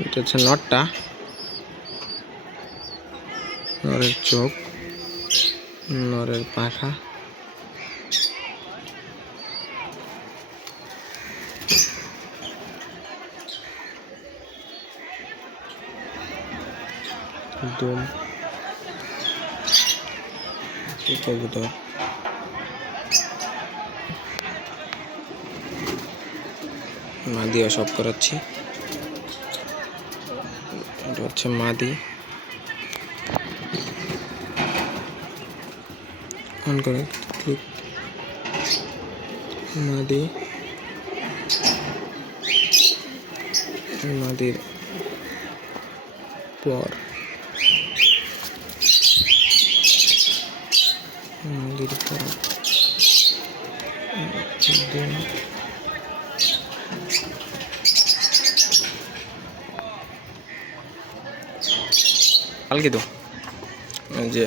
এটা হচ্ছে নটটা, নরের চোখ, নরের পাখা, দুম, কবুতর, মাদিও সব করাচ্ছি। এটা হচ্ছে মাদি, অন করে ক্লিক, মাদি, মাদির পর মাদির পর কালকে তো যে